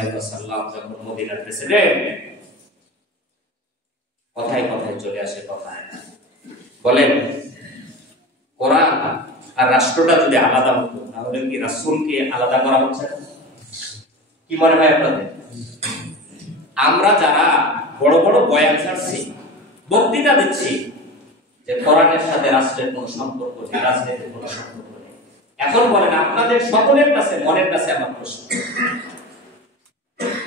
আলাইহি ওয়াসাল্লাম যখন মদিনার প্রেসিডেন্ট, কথায় কথায় চলে আসে কথায় বলেন, কোরআন আর রাষ্ট্রটা যদি আলাদা হতো তাহলে কি রাসূলকে আলাদা করা হচ্ছে না? কি মনে হয় আপনাদের? আমরা যারা বড় বড় বয়ান ছাড়ছি, বক্তৃতা দিচ্ছি যে কোরআনের সাথে রাষ্ট্রের কোনো সম্পর্ক নেই, রাজনীতির কোনো সম্পর্ক নেই, এখন বলেন আপনাদের সকলের কাছে মনের কাছে আমার প্রশ্ন,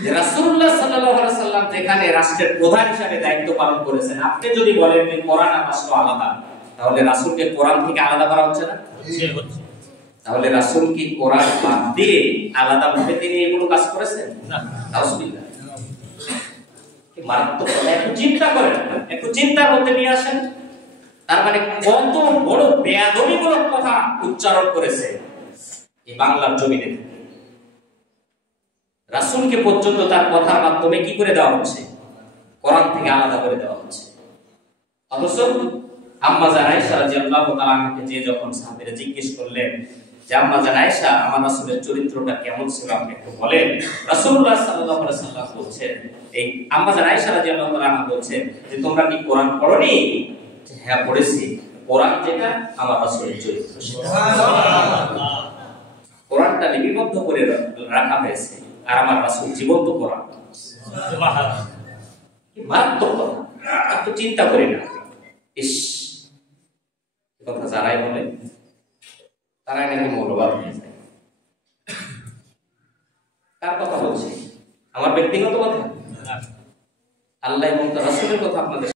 যে রাসূলুল্লাহ সাল্লাল্লাহু আলাইহি সাল্লাম যেখানে রাষ্ট্রের প্রধান হিসেবে দায়িত্ব পালন করেছেন, আপনি যদি বলেন যে কোরআন আর রাষ্ট্র আলাদা, তাহলে রাসূলকে কোরআন থেকে আলাদা করা হচ্ছে না? তাহলে রাসূল কি কোরআন বাদ দিয়ে আলাদা ভাবে তিনি এগুলো কাজ করেছেন? না, নাউজুবিল্লাহ। কি মারাত্মক! একটু চিন্তা করেন, একটু চিন্তার মধ্যে নিয়ে আসেন। তার মানে কত বড় বেয়াদবিমূলক কথা উচ্চারণ করেছে এই বাংলার জমিনে। রাসূলকে পর্যন্ত তার কথার মাধ্যমে কি করে দেওয়া হচ্ছে? কোরআন থেকে আলাদা করে দেওয়া হচ্ছে। অথচ আম্মা জান আয়েশা রাদিয়াল্লাহু তাআলা আনহাকে যে যখন সাহাবীরা জিজ্ঞেস করলেন যে আম্মা জান আয়েশা, আমার রাসূলের চরিত্রটা কেমন ছিল আপনি একটু বলেন, রাসূলুল্লাহ সাল্লাল্লাহু আলাইহি সাল্লাম বলছেন, এই আম্মা জান আয়েশা রাদিয়াল্লাহু তাআলা আনহা বলছেন যে তোমরা কি কোরআন পড়োনি? হ্যাঁ পড়েছি। কোরআন যেটা আমার রাসূলের চরিত্র, সুবহানাল্লাহ। কোরআনটা লিপিবদ্ধ করে রাখা হয়েছে আর আমার রাসূল জীবন্ত কোরআন, সুবহানাল্লাহ। কি মারাত্মক কথা! একটু চিন্তা করি না। ইস, কথা যারাই বলে তারাই নাকি মৌলবাদ হয়ে যায়। কার কথা বলছি? আমার ব্যক্তিগত কথা? আল্লাহ এবং তার রাসূলের কথা আপনাদের